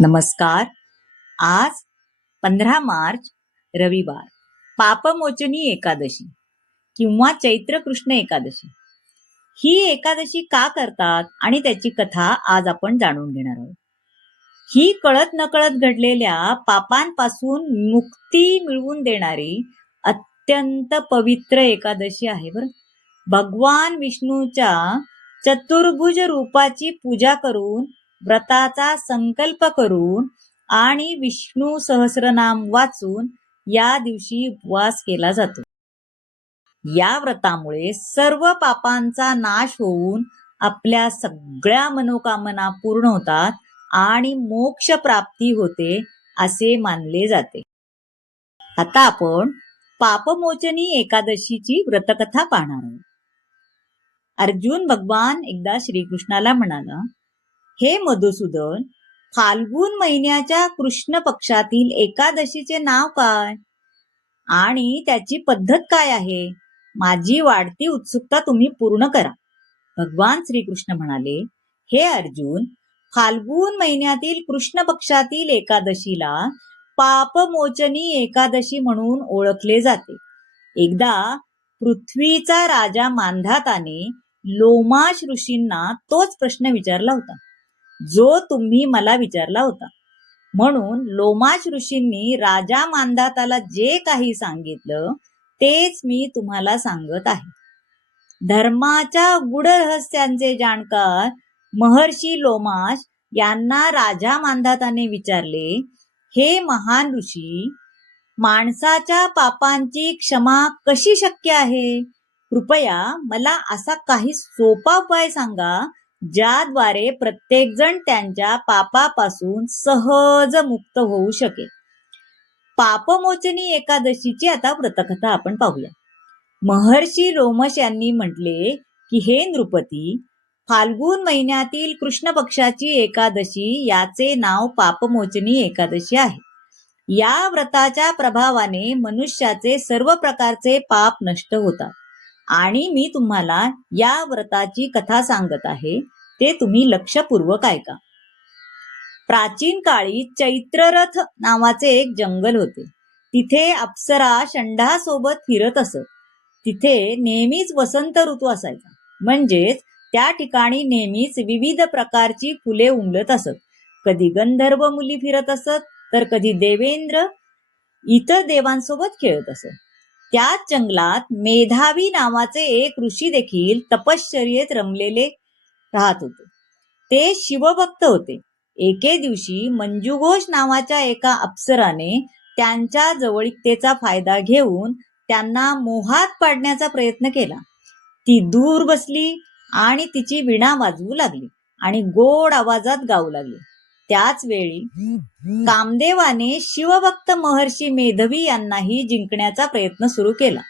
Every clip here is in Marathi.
नमस्कार. आज 15 मार्च रविवार, पापमोचनी एकादशी किंवा चैत्र कृष्ण एकादशी. ही एकादशी का करतात आणि त्याची कथा आज आपण जाणून घेणार आहोत. ही कळत नकळत घडलेल्या पापांपासून मुक्ती मिळवून देणारी अत्यंत पवित्र एकादशी आहे बरं. भगवान विष्णूच्या चतुर्भुज रूपाची पूजा करून, व्रताचा संकल्प करून आणि विष्णू सहस्रनाम वाचून या दिवशी उपवास केला जातो. या व्रतामुळे सर्व पापांचा नाश होऊन आपल्या सगळ्या मनोकामना पूर्ण होतात आणि मोक्ष प्राप्ती होते असे मानले जाते. आता आपण पापमोचनी एकादशीची व्रतकथा पाहणार आहोत. अर्जुन भगवान एकदा श्रीकृष्णाला म्हणाला, हे मधुसूदन, फाल्गुन महिन्याच्या कृष्ण पक्षातील एकादशीचे नाव काय आणि त्याची पद्धत काय आहे? माझी वाढती उत्सुकता तुम्ही पूर्ण करा. भगवान श्रीकृष्ण म्हणाले, हे अर्जुन, फाल्गुन महिन्यातील कृष्ण पक्षातील एकादशीला पापमोचनी एकादशी म्हणून ओळखले जाते. एकदा पृथ्वीचा राजा मांधाताने लोमाश ऋषींना तोच प्रश्न विचारला होता जो तुम्ही मला विचारला होता. म्हणून लोमाश ऋषींनी राजा मांधाताला जे काही सांगितलं तेच मी तुम्हाला सांगत आहे. धर्माच्या गूढ रहस्यांचे जाणकार महर्षी लोमाश यांना राजा मांधाताने विचारले, हे महान ऋषी, माणसाच्या पापांची क्षमा कशी शक्य आहे? कृपया मला असा काही सोपा उपाय सांगा ज्याद्वारे प्रत्येक जण त्यांच्या पापापासून सहज मुक्त होऊ शकेल. पापमोचनी एकादशीची आता व्रतकथा आपण पाहूया. महर्षी लोमश यांनी म्हटले की, हे नृपती, फाल्गुन महिन्यातील कृष्ण पक्षाची एकादशी याचे नाव पापमोचनी एकादशी आहे. या व्रताच्या प्रभावाने मनुष्याचे सर्व प्रकारचे पाप नष्ट होतात आणि मी तुम्हाला या व्रताची कथा सांगत आहे, ते तुम्ही लक्षपूर्वक ऐका. प्राचीन काळी चैत्ररथ नावाचे एक जंगल होते. तिथे अप्सरा षंडासोबत फिरत असत. तिथे नेहमीच वसंत ऋतू असायचा, म्हणजेच त्या ठिकाणी नेहमीच विविध प्रकारची फुले उमलत असत. कधी गंधर्व मुली फिरत असत, तर कधी देवेंद्र इतर देवांसोबत खेळत असत. त्याच जंगलात मेधावी नावाचे एक ऋषी देखील तपश्चर्येत रमलेले राहत होते. ते शिवभक्त होते. एके दिवशी मंजुघोष नावाच्या एका अप्सराने त्यांच्या जवळीकतेचा फायदा घेऊन त्यांना मोहात पाडण्याचा प्रयत्न केला. ती दूर बसली आणि तिची वीणा वाजवू लागली आणि गोड आवाजात गाऊ लागली. त्याच वेळी कामदेवाने शिवभक्त महर्षी मेधवी यांनाही जिंकण्याचा प्रयत्न सुरू केला.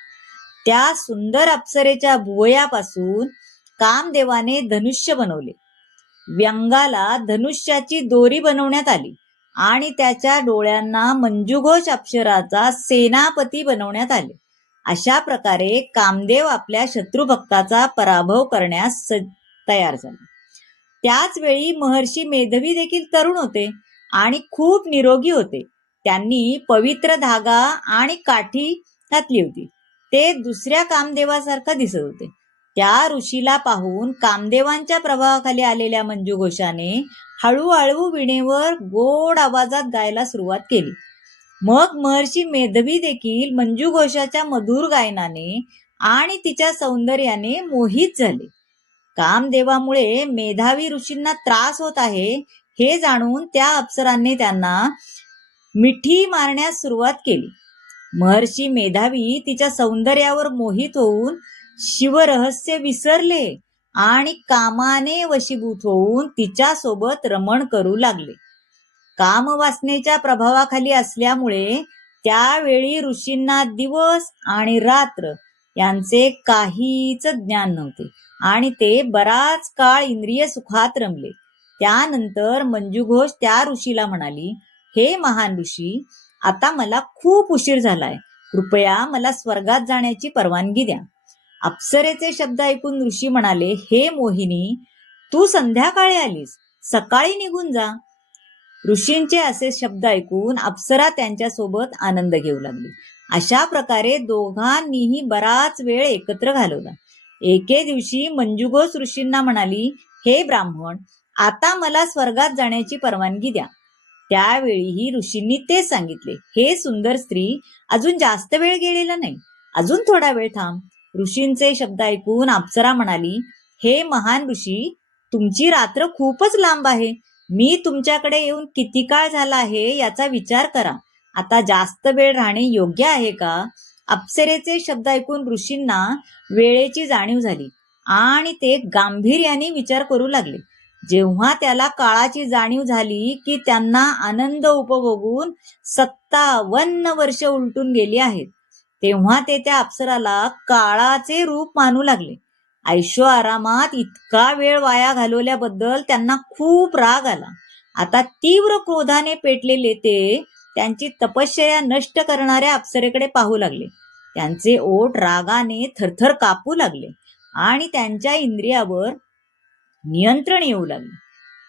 त्या सुंदर अप्सरेच्या भुवयापासून कामदेवाने धनुष्य बनवले. व्यंगाला धनुष्याची दोरी बनवण्यात आली आणि त्याच्या डोळ्यांना मंजुघोष अप्सराचा सेनापती बनवण्यात आले. अशा प्रकारे कामदेव आपल्या शत्रुभक्ताचा पराभव करण्यास तयार झाला. त्याच वेळी महर्षी मेधवी देखील तरुण होते आणि खूप निरोगी होते. त्यांनी पवित्र धागा आणि काठी घातली होती. ते दुसऱ्या कामदेवासारखं दिसत होते. त्या ऋषीला पाहून कामदेवांच्या प्रभावाखाली आलेल्या मंजुघोषाने हळूहळू वीणेवर गोड आवाजात गायला सुरुवात केली. मग महर्षी मेधवी देखील मंजुघोषाच्या मधुर गायनाने आणि तिच्या सौंदर्याने मोहित झाले. कामदेवामुळे मेधावी ऋषींना त्रास होत आहे हे जाणून त्या अप्सरांनी त्यांना मिठी मारण्यास सुरुवात केली. महर्षी मेधावी तिच्या सौंदर्यावर मोहित होऊन शिवरहस्य विसरले आणि कामाने वशीभूत होऊन तिच्या सोबत रमण करू लागले. कामवासनेच्या प्रभावाखाली असल्यामुळे त्यावेळी ऋषींना दिवस आणि रात्र यांचे काहीच ज्ञान नव्हते आणि ते बराच काळ इंद्रिय सुखात रमले. त्यानंतर मंजुघोष त्या ऋषीला म्हणाली, हे महान ऋषी, आता मला खूप उशीर झालाय. कृपया मला स्वर्गात जाण्याची परवानगी द्या. अप्सरेचे शब्द ऐकून ऋषी म्हणाले, हे मोहिनी, तू संध्याकाळी आलीस, सकाळी निघून जा. ऋषींचे असे शब्द ऐकून अप्सरा त्यांच्यासोबत आनंद घेऊ लागली. अशा प्रकारे दोघांनीही बराच वेळ एकत्र घालवला. एके दिवशी मंजुघोष ऋषींना म्हणाली, हे ब्राह्मण, आता मला स्वर्गात जाण्याची परवानगी द्या. त्यावेळीही ऋषींनी तेच सांगितले, हे सुंदर स्त्री, अजून जास्त वेळ गेलेला नाही, अजून थोडा वेळ थांब. ऋषींचे शब्द ऐकून अप्सरा म्हणाली, हे महान ऋषी, तुमची रात्र खूपच लांब आहे. मी तुमच्याकडे येऊन किती काळ झाला आहे याचा विचार करा. आता जास्त वेळ राहणे योग्य आहे का? अप्सरेचे शब्द ऐकून ऋषींना वेळेची जाणीव झाली आणि ते गांभीर्याने विचार करू लागले. जेव्हा त्याला काळाची जाणीव झाली की त्यांना आनंद उपभोगून 57 वर्ष उलटून गेली आहेत, तेव्हा ते त्या अप्सराला काळाचे रूप मानू लागले. ऐशोआरामात इतका वेळ वाया घालवल्याबद्दल त्यांना खूप राग आला. आता तीव्र क्रोधाने पेटलेले ते त्यांची तपश्चर्या नष्ट करणाऱ्या अप्सरेकडे पाहू लागले. त्यांचे ओठ रागाने थरथर कापू लागले आणि त्यांच्या इंद्रियावर नियंत्रण येऊ लागले.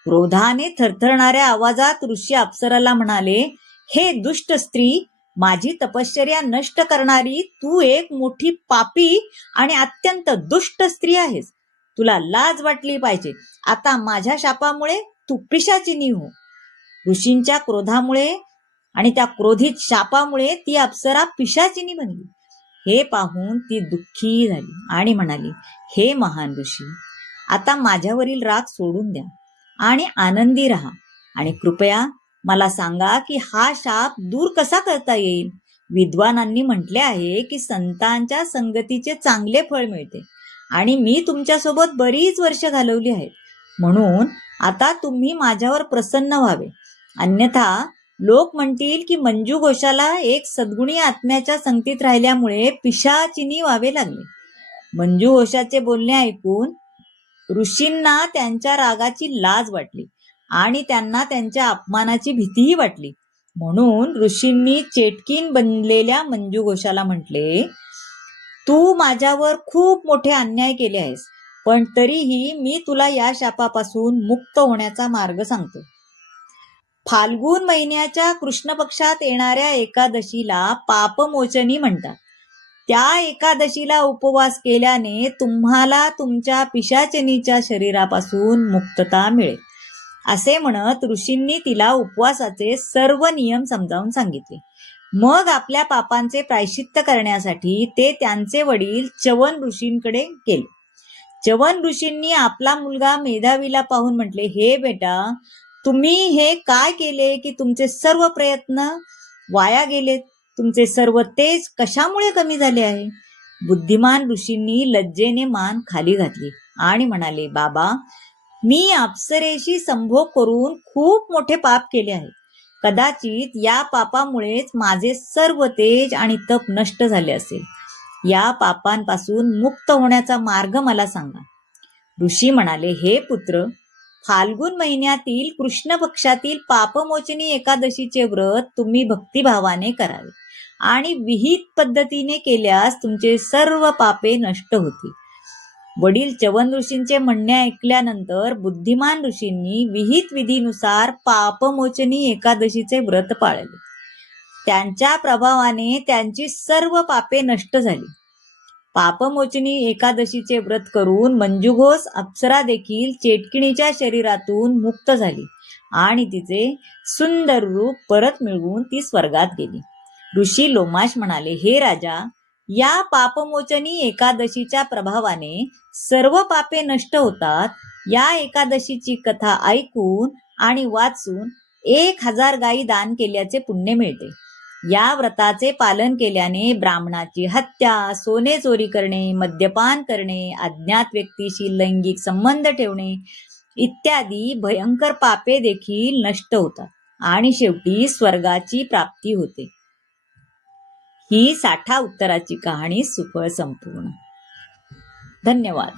क्रोधाने थरथरणाऱ्या आवाजात ऋषी अप्सराला म्हणाले, हे दुष्ट स्त्री, माझी तपश्चर्या नष्ट करणारी तू एक मोठी पापी आणि अत्यंत दुष्ट स्त्री आहेस. तुला लाज वाटली पाहिजे. आता माझ्या शापामुळे तू पिशाचिनी हो. ऋषींच्या क्रोधामुळे आणि त्या क्रोधित शापामुळे ती अप्सरा पिशाचिनी बनली. हे पाहून ती दुःखी झाली आणि म्हणाली, हे महान ऋषी, आता माझ्यावरील राग सोडून द्या आणि आनंदी राहा आणि कृपया मला सांगा की हा शाप दूर कसा करता येईल. विद्वानांनी म्हटले आहे की संतांच्या संगतीचे चांगले फळ मिळते आणि मी तुमच्यासोबत बरीच वर्ष घालवली आहेत, म्हणून आता तुम्ही माझ्यावर प्रसन्न व्हावे. अन्यथा लोक म्हणतील की मंजुघोषाला एक सद्गुणी आत्म्याच्या संगतीत राहिल्यामुळे पिशाचिनी व्हावे लागले. मंजुघोषाचे बोलणे ऐकून ऋषींना त्यांच्या रागाची लाज वाटली आणि त्यांना त्यांच्या अपमानाची भीतीही वाटली. म्हणून ऋषींनी चेटकीन बनलेल्या मंजुघोषाला म्हटले, तू माझ्यावर खूप मोठे अन्याय केले आहेस, पण तरीही मी तुला या शापापासून मुक्त होण्याचा मार्ग सांगतो. फाल्गुन महिन्याच्या कृष्ण पक्षात येणाऱ्या एकादशीला पापमोचनी म्हणतात. त्या एकादशीला उपवास केल्याने तुम्हाला तुमच्या पिशाचिनीच्या शरीरापासून मुक्तता मिळेल. असे म्हणत ऋषींनी तिला उपवासाचे सर्व नियम समजावून सांगितले. मग आपल्या पापांचे प्रायश्चित्त करण्यासाठी ते त्यांचे वडील च्यवन ऋषींकडे गेले. च्यवन ऋषींनी आपला मुलगा मेधावीला पाहून म्हटले, हे बेटा, तुम्ही हे काय केले की तुमचे सर्व प्रयत्न वाया गेलेत? तुमचे सर्व तेज कशामुळे कमी झाले आहे? बुद्धिमान ऋषींनी लज्जेने मान खाली घातली आणि म्हणाले, बाबा, मी अप्सरेशी संभोग करून खूप मोठे पाप केले आहे. कदाचित या पापामुळेच माझे सर्व तेज आणि तप नष्ट झाले असेल. या पापांपासून मुक्त होण्याचा मार्ग मला सांगा. ऋषी म्हणाले, हे पुत्र, फाल्गुन महिन्यातील कृष्ण पक्षातील पापमोचनी एकादशीचे व्रत तुम्ही भक्तिभावाने करावे आणि विहित पद्धतीने केल्यास तुमचे सर्व पापे नष्ट होतील. वडील च्यवन ऋषींचे म्हणणे ऐकल्यानंतर बुद्धिमान ऋषींनी विहित विधीनुसार पापमोचनी एकादशीचे व्रत पाळले. त्यांच्या प्रभावाने त्यांची सर्व पापे नष्ट झाली. पापमोचनी एकादशीचे व्रत करून मंजुघोष अप्सरा देखील चेटकिणीच्या शरीरातून मुक्त झाली आणि तिचे सुंदर रूप परत मिळवून ती स्वर्गात गेली. ऋषी लोमाश म्हणाले, हे राजा, या पापमोचनी एकादशीच्या प्रभावाने सर्व पापे नष्ट होतात. या एकादशीची कथा ऐकून आणि वाचून 1000 गायी दान केल्याचे पुण्य मिळते. या व्रताचे पालन केल्याने ब्राह्मणाची हत्या, सोने चोरी करणे, मद्यपान करणे, अज्ञात व्यक्तीशी लैंगिक संबंध ठेवणे इत्यादी भयंकर पापे देखील नष्ट होतात आणि शेवटी स्वर्गाची प्राप्ती होते. ही 60 उत्तराची कहाणी सुफळ संपूर्ण. धन्यवाद.